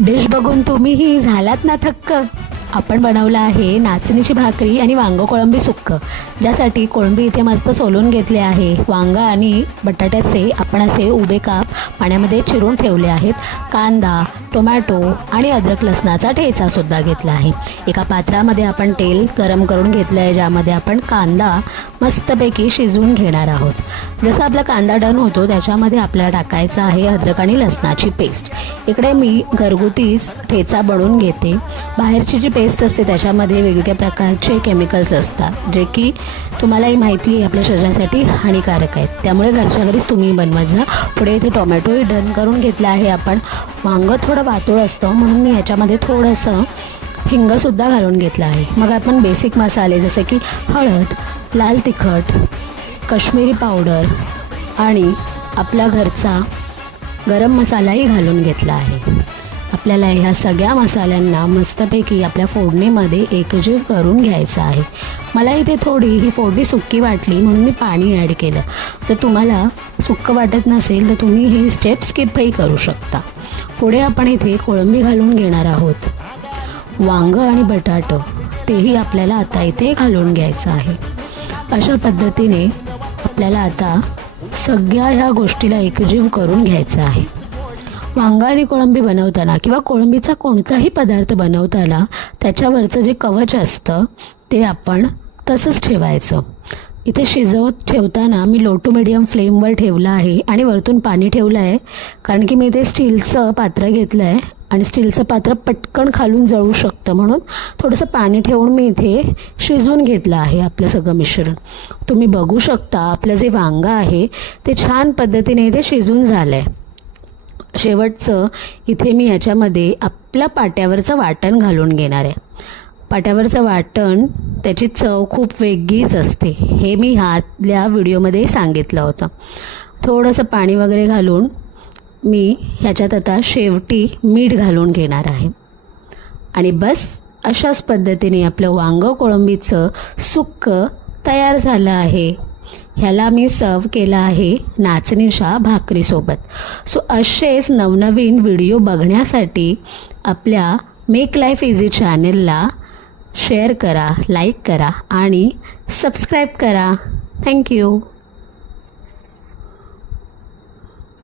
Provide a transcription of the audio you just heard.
Dish बघून तुम्हीही झालात ना थक्क. आपण बनवलं आहे नाचणीची भाकरी आणि वांग कोळंबी सुक्क, ज्यासाठी कोळंबी इथे मस्त सोलून घेतले आहे. वांग आणि बटाट्याचे आपण असे उभे काप पाण्यामध्ये चिरून ठेवले आहेत. कांदा, टोमॅटो आणि अद्रक लसणाचा ठेचासुद्धा घेतला आहे. एका पात्रामध्ये आपण तेल गरम करून घेतलं आहे, ज्यामध्ये आपण कांदा मस्तपैकी शिजवून घेणार आहोत. जसा आपला कांदा डन होतो त्याच्यामध्ये आपल्याला टाकायचं आहे अद्रक आणि लसणाची पेस्ट. इकडे मी घरगुतीच ठेचा बनवून घेते. बाहेरची जी पेस्ट असते त्याच्यामध्ये वेगवेगळ्या प्रकारचे केमिकल्स असतात, जे की तुम्हालाही माहिती आहे आपल्या शरीरासाठी हानिकारक आहेत. त्यामुळे घरच्या घरीच तुम्ही बनवत जा. पुढे इथे टोमॅटोही डन करून घेतला आहे आपण. वांगं थोडं वातोळ असतं म्हणून मी ह्याच्यामध्ये थोडंसं हिंगसुद्धा घालून घेतलं आहे. मग आपण बेसिक मसाले जसे की हळद, लाल तिखट, काश्मीरी पावडर आणि आपला घरचा गरम मसालाही घालून घेतला आहे. आपल्याला ह्या सगळ्या मसाल्यांना मस्तपैकी आपल्या फोडणीमध्ये एकजीव करून घ्यायचं आहे. मला इथे थोडी ही फोडणी सुक्की वाटली म्हणून मी पाणी ॲड केलं. जर तुम्हाला सुक्कं वाटत नसेल तर तुम्ही ही स्टेप स्किपही करू शकता. पुढे आपण इथे कोळंबी घालून घेणार आहोत. वांगं आणि बटाटं तेही आपल्याला आता इथे घालून घ्यायचं आहे. अशा पद्धतीने आपल्याला आता सगळ्या ह्या गोष्टीला एकजीव करून घ्यायचं आहे. वांगं आणि कोळंबी बनवताना किंवा कोळंबीचा कोणताही पदार्थ बनवताना त्याच्यावरचं जे कवच असतं ते आपण तसंच ठेवायचं. इथे शिजवत ठेवताना मी लो टू मिडियम फ्लेमवर ठेवलं आहे आणि वरतून पाणी ठेवलं आहे, कारण की मी इथे स्टीलचं पात्र घेतलं आहे आणि स्टीलचं पात्र पटकन खालून जळू शकतं, म्हणून थोडंसं पाणी ठेवून मी इथे शिजवून घेतलं आहे आपलं सगळं मिश्रण. तुम्ही बघू शकता आपलं जे वांगं आहे ते छान पद्धतीने इथे शिजून झालं आहे. शेवटचं इथे मी ह्याच्यामध्ये आपल्या पाट्यावरचं वाटण घालून घेणार आहे. पाट्यावरचं वाटण त्याची चव खूप वेगळीच असते, हे मी ह्यातल्या व्हिडिओमध्ये सांगितलं होतं. थोडंसं पाणी वगैरे घालून मी ह्याच्यात आता शेवटी मीठ घालून घेणार आहे. आणि बस अशाच पद्धतीने आपलं वांगं कोळंबीचं सुक्क तयार झालं आहे. ह्याला मी सर्व केलं आहे नाचणीच्या भाकरीसोबत. सो असेच नवनवीन व्हिडिओ बघण्यासाठी आपल्या मेक लाईफ इझी चॅनेलला शेअर करा, लाईक करा आणि सबस्क्राईब करा. थँक्यू.